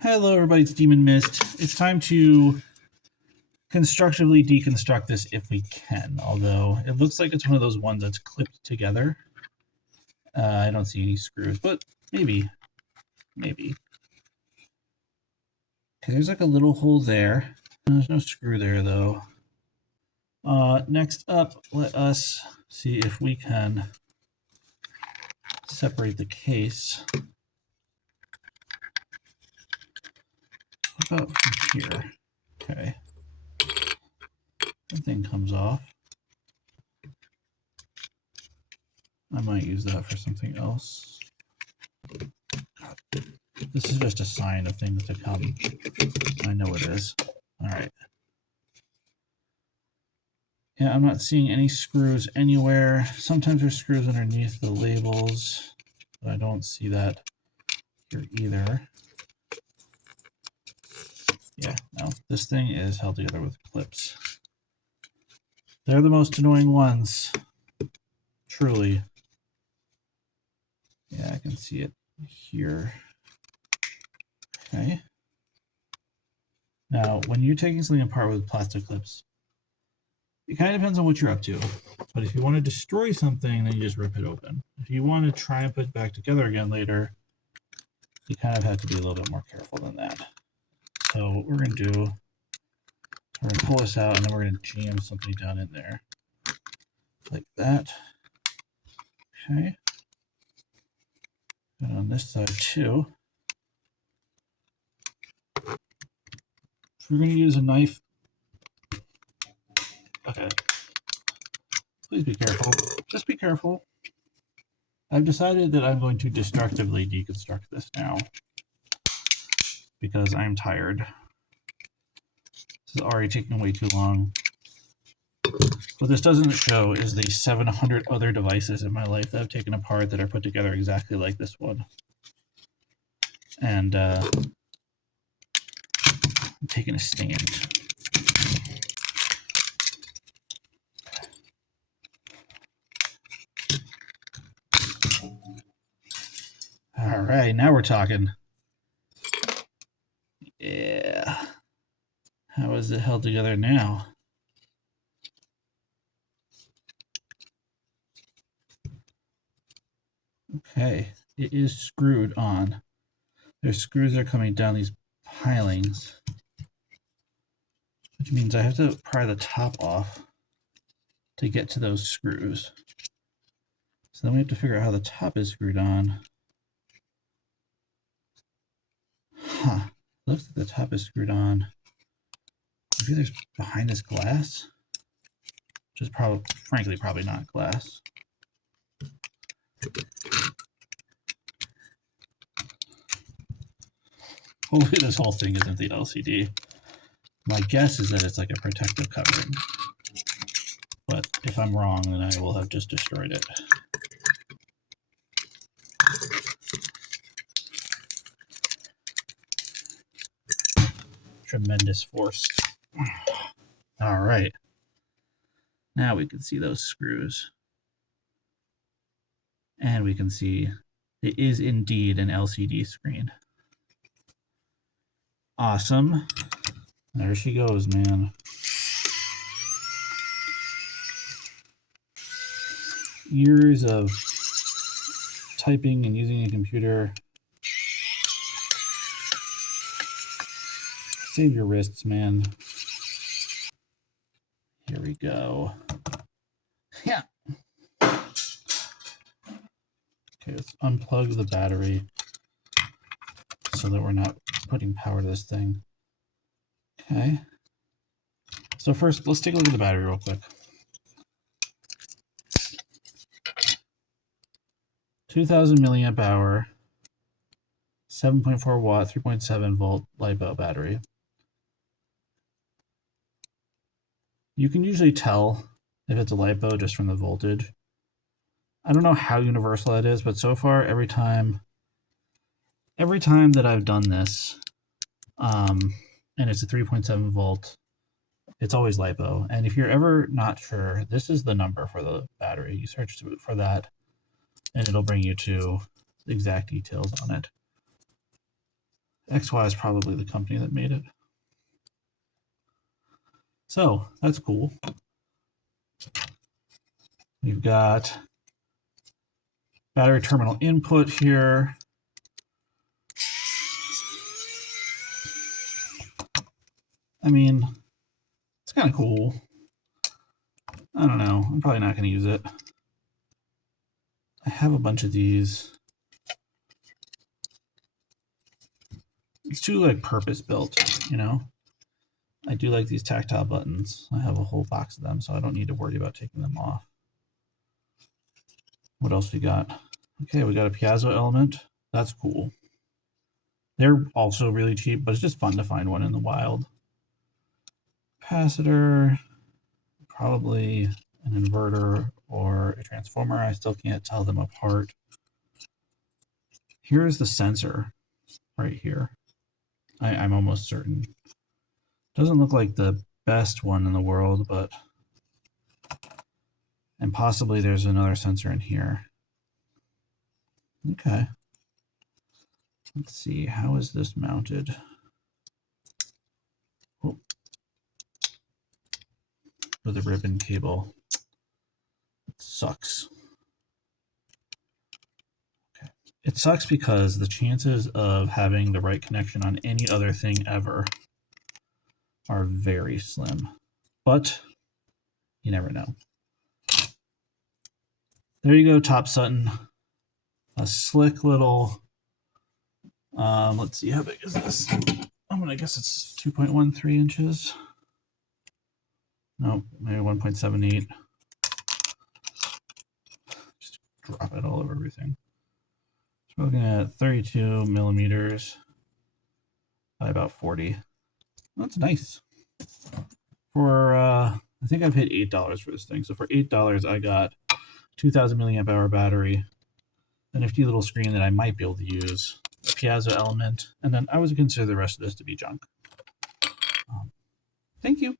Hello everybody, it's Demon Mist. It's time to constructively deconstruct this if we can, although it looks like it's one of those ones that's clipped together. I don't see any screws, but maybe. Okay, there's like a little hole there. There's no screw there though. Next up, let us see if we can separate the case. What about from here? Okay. That thing comes off. I might use that for something else. This is just a sign of things to come. I know it is. All right. Yeah, I'm not seeing any screws anywhere. Sometimes there's screws underneath the labels, but I don't see that here either. Yeah, no, this thing is held together with clips. They're the most annoying ones. Truly. Yeah, I can see it here. Okay. Now, when you're taking something apart with plastic clips, it kind of depends on what you're up to. But if you want to destroy something, then you just rip it open. If you want to try and put it back together again later, you kind of have to be a little bit more careful than that. So what we're going to do, we're going to pull this out, and then we're going to jam something down in there. Like that. Okay. And on this side too. So we're going to use a knife. Okay. Please be careful. Just be careful. I've decided that I'm going to destructively deconstruct this now because I'm tired. This is already taking way too long. What this doesn't show is the 700 other devices in my life that I've taken apart that are put together exactly like this one. And I'm taking a stand. All right, now we're talking. Yeah. How is it held together now? Okay, it is screwed on. There's screws that are coming down these pilings, which means I have to pry the top off to get to those screws. So then we have to figure out how the top is screwed on. Huh. Looks like the top is screwed on. Maybe there's behind this glass, which is probably, frankly, probably not glass. Hopefully this whole thing isn't the LCD. My guess is that it's like a protective covering. But if I'm wrong, then I will have just destroyed it. Tremendous force. All right. Now we can see those screws. And we can see it is indeed an LCD screen. Awesome. There she goes, man. Years of typing and using a computer. Save your wrists, man. Here we go. Yeah. Okay, let's unplug the battery so that we're not putting power to this thing. Okay. So first, let's take a look at the battery real quick. 2000 milliamp hour, 7.4 watt, 3.7 volt LiPo battery. You can usually tell if it's a LiPo just from the voltage. I don't know how universal that is, but so far every time that I've done this, and it's a 3.7 volt, it's always LiPo. And if you're ever not sure, this is the number for the battery. You search for that, and it'll bring you to exact details on it. XY is probably the company that made it. So that's cool. We've got battery terminal input here. I mean, it's kind of cool. I don't know. I'm probably not going to use it. I have a bunch of these. It's too like purpose built, you know. I do like these tactile buttons. I have a whole box of them, so I don't need to worry about taking them off. What else we got? Okay, we got a piezo element. That's cool. They're also really cheap, but it's just fun to find one in the wild. Capacitor, probably an inverter or a transformer. I still can't tell them apart. Here's the sensor right here. I'm almost certain. Doesn't look like the best one in the world, but... And possibly there's another sensor in here. Okay. Let's see, how is this mounted? Oh. With a ribbon cable. It sucks. Okay. It sucks because the chances of having the right connection on any other thing ever are very slim. But you never know. There you go, Top Sutton. A slick little, let's see, how big is this? I'm gonna guess it's 2.13 inches. No, maybe 1.78. Just drop it all over everything. So we're looking at 32 millimeters by about 40. That's nice. For, I think I paid $8 for this thing. So for $8, I got 2,000 milliamp hour battery, a nifty little screen that I might be able to use, a piezo element, and then I would consider the rest of this to be junk. Thank you.